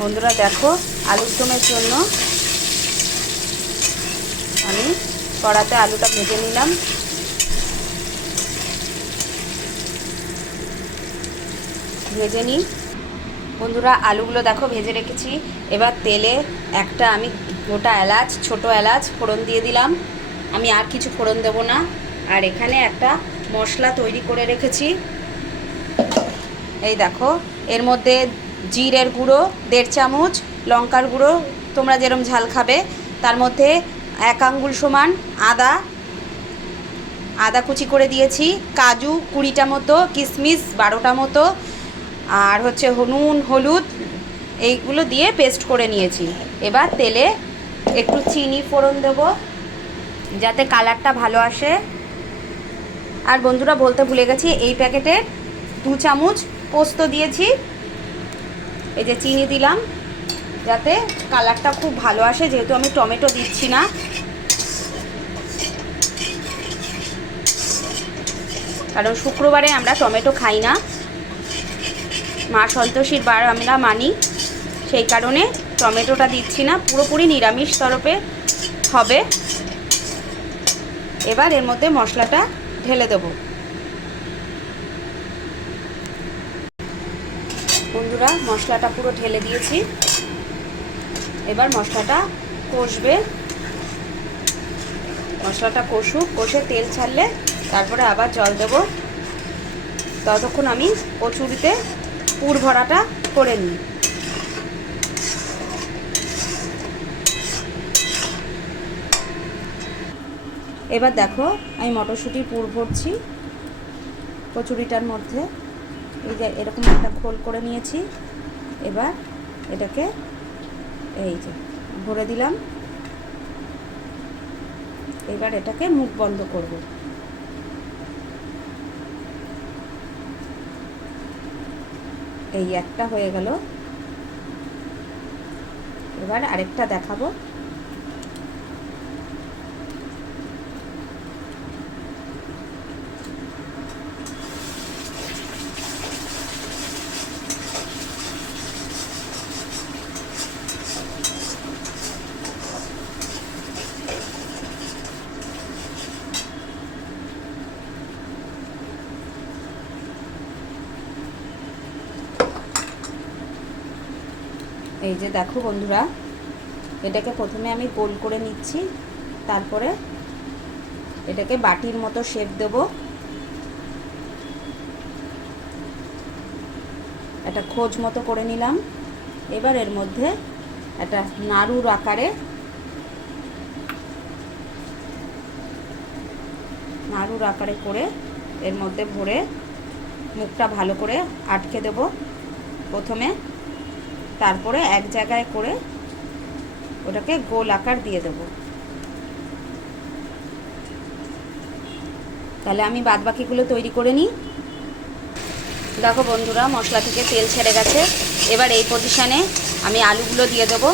বন্ধুরা দেখো, আলুর দমের জন্য আমি কড়াতে আলুটা ভেজে নিলাম। ভেজে নিই বন্ধুরা, আলুগুলো দেখো ভেজে রেখেছি। এবার তেলে একটা আমি গোটা এলাচ, ছোট এলাচ ফোড়ন দিয়ে দিলাম। আমি আর কিছু ফোড়ন দেবো না। আর এখানে একটা মশলা তৈরি করে রেখেছি। এই দেখো, এর মধ্যে জিরের গুঁড়ো 1.5 চামচ, লঙ্কার গুঁড়ো তোমরা যেরকম ঝাল খাবে, তার মধ্যে 1 আঙ্গুল সমান আদা কুচি করে দিয়েছি, কাজু 20টা মতো, কিশমিশ 12টা মতো, আর হচ্ছে নুন হলুদ এইগুলো দিয়ে পেস্ট করে নিয়েছি। এবার তেলে একটু চিনি ফোড়ন দেবো যাতে কালারটা ভালো আসে। আর বন্ধুরা বলতে ভুলে গেছি, এই প্যাকেটে 2 চামচ পোস্ত দিয়েছি। এই যে চিনি দিলাম যাতে কালারটা খুব ভালো আসে, যেহেতু আমি টমেটো দিচ্ছি না। কারণ শুক্রবারে আমরা টমেটো খাই না, মা সন্তোষীর বার আমরা মানি, সেই কারণে টমেটোটা দিচ্ছি না, পুরোপুরি নিরামিষ তরফে হবে। এবার এর মধ্যে মশলাটা ঢেলে দেবো। বন্ধুরা মশলাটা পুরো ঢেলে দিয়েছি। এবার মশলাটা কষবে, মশলাটা কষুক, কষে তেল ছাড়লে তারপরে আবার জল দেবো। ততক্ষণ আমি কচুরিতে পুর ভরাটা করে নিই। এবার দেখো, আমি মটরশুঁটির পুর ভরছি কচুরিটার মধ্যে। এই যে এরকম একটা ঘোল করে নিয়েছি। এবার এটাকে এই যে ভরে দিলাম। এবার এটাকে মুখ বন্ধ করব। এই একটা হয়ে গেল। এবার আরেকটা দেখাবো। এই যে দেখো বন্ধুরা, এটাকে প্রথমে আমি গোল করে নিচ্ছি, তারপরে এটাকে বাটির মতো শেপ দেবো। একটা খোঁজ মতো করে নিলাম। এবার এর মধ্যে একটা নাড়ুর আকারে করে এর মধ্যে ভরে মুখটা ভালো করে আটকে দেব প্রথমে, তারপরে এক জায়গায় করে ওটাকে গোল আকার দিয়ে দেব। তাহলে আমি বাদবাকিগুলো তৈরি করে নিই। দেখো বন্ধুরা, মশলা থেকে তেল ছেড়ে গেছে। এবার এই পজিশনে আমি আলুগুলো দিয়ে দেবো।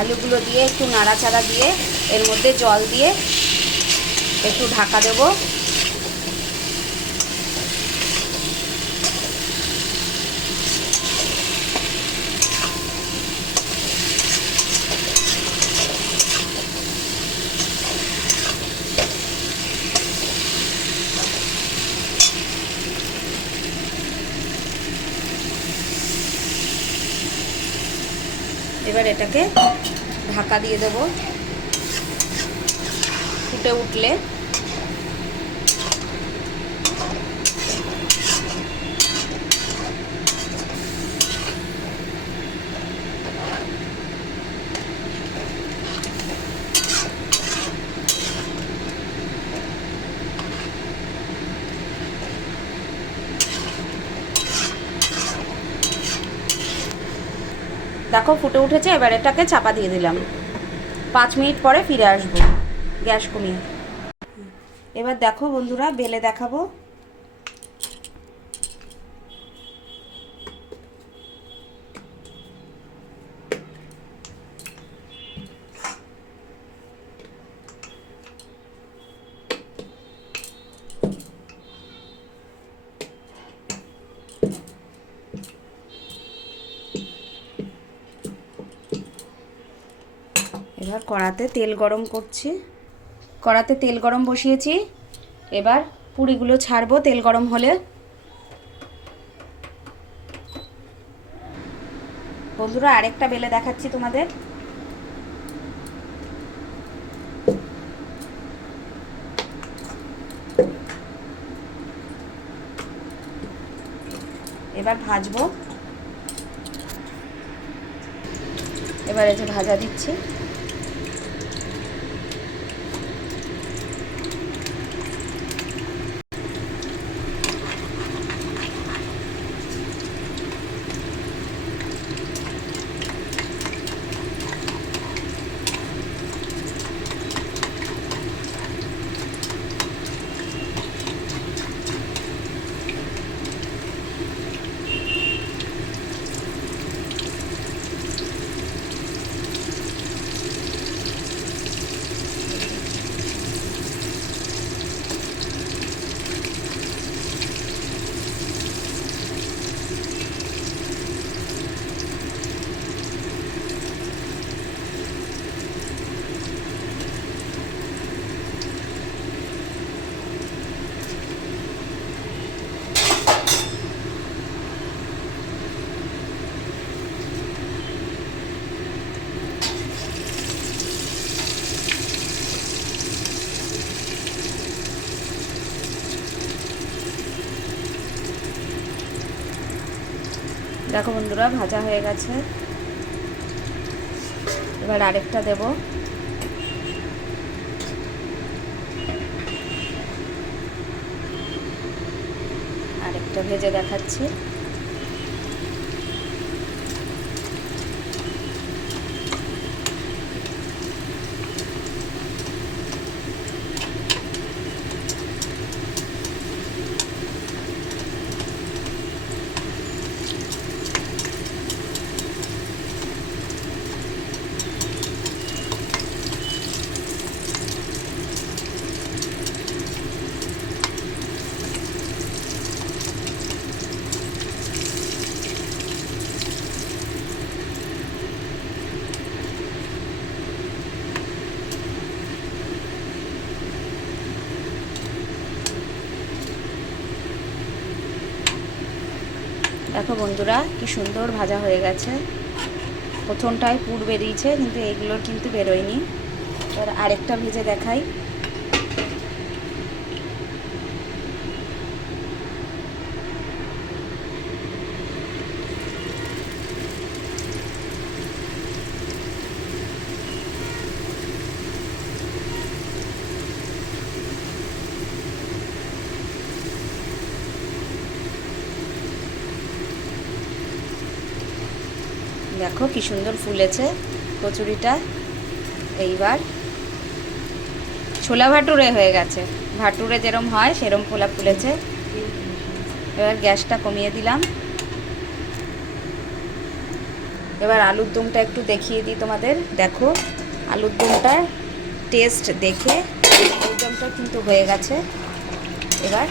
আলুগুলো দিয়ে একটু নাড়াচাড়া দিয়ে এর মধ্যে জল দিয়ে একটু ঢাকা দেবো। এবার এটাকে ঢাকা দিয়ে দেব। ফুটে উঠলে দেখো ফুটে উঠেছে। এবার এটাকে চাপা দিয়ে দিলাম। 5 মিনিট পরে ফিরে আসবো গ্যাস কমিয়ে। এবার দেখো বন্ধুরা, বেলে দেখাবো। এবার কড়াতে তেল গরম করছি, কড়াতে তেল গরম বসিয়েছি। এবার পুরিগুলো ছাড়বো তেল গরম হলে। বন্ধুরা আরেকটা বেলে দেখাচ্ছি তোমাদের। এবার ভাজবো। এবার এই যে ভাজা দিচ্ছি। দেখো বন্ধুরা ভাজা হয়ে গেছে। এবার আরেকটা দেব। আরেকটা ভেজে দেখাচ্ছি। দেখো বন্ধুরা কি সুন্দর ভাজা হয়ে গেছে। প্রথমটায় পুর বেরিয়েছে কিন্তু এইগুলোর কিন্তু বেরোয়নি। এবার আরেকটা ভেজে দেখাই। দেখো কি সুন্দর ফুলেছে কচুরিটা। এইবার ছোলা ভাটুরে হয়ে গেছে, ভাটুরে যেরম হয় সেরম ফোলা ফুলেছে। এবার গ্যাসটা কমিয়ে দিলাম। এবার আলুর দমটা একটু দেখিয়ে দিই তোমাদের। দেখো আলুর দমটার টেস্ট দেখে আলুর দমটা কিন্তু হয়ে গেছে। এবার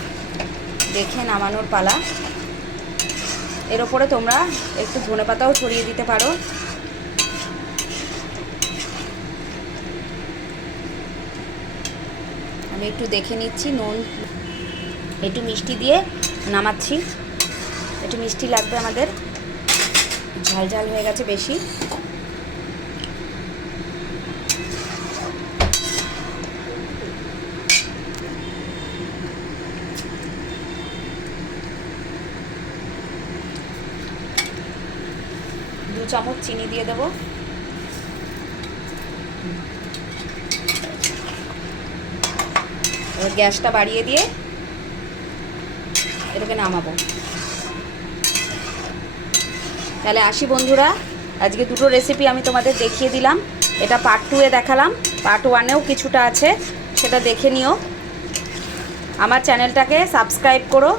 দেখে নামানোর পালা। এর ওপরে তোমরা একটু ধনেপাতাও ছড়িয়ে দিতে পারো। আমি একটু দেখে নিচ্ছি নুন, একটু মিষ্টি দিয়ে নামাচ্ছি। একটু মিষ্টি লাগবে আমাদের, ঝাল ঝাল হয়ে গেছে বেশি। দু চামচ চিনি দিয়ে দেবো। এবার গ্যাসটা বাড়িয়ে দিয়ে এটাকে নামাবো। তাহলে আসি বন্ধুরা, আজকে দুটো রেসিপি আমি তোমাদের দেখিয়ে দিলাম। এটা পার্ট 2 এ দেখালাম, পার্ট 1এও কিছুটা আছে, সেটা দেখে নিও। আমার চ্যানেলটাকে সাবস্ক্রাইব করো,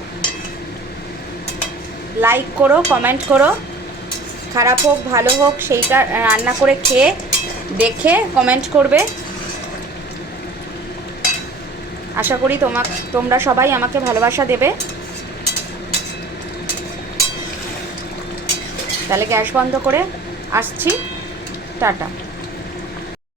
লাইক করো, কমেন্ট করো। খারাপ হোক ভালো হোক সেইটা রান্না করে খেয়ে দেখে কমেন্ট করবে। আশা করি তোমরা সবাই আমাকে ভালোবাসা দেবে। তাহলে গ্যাস বন্ধ করে আসছি। টাটা।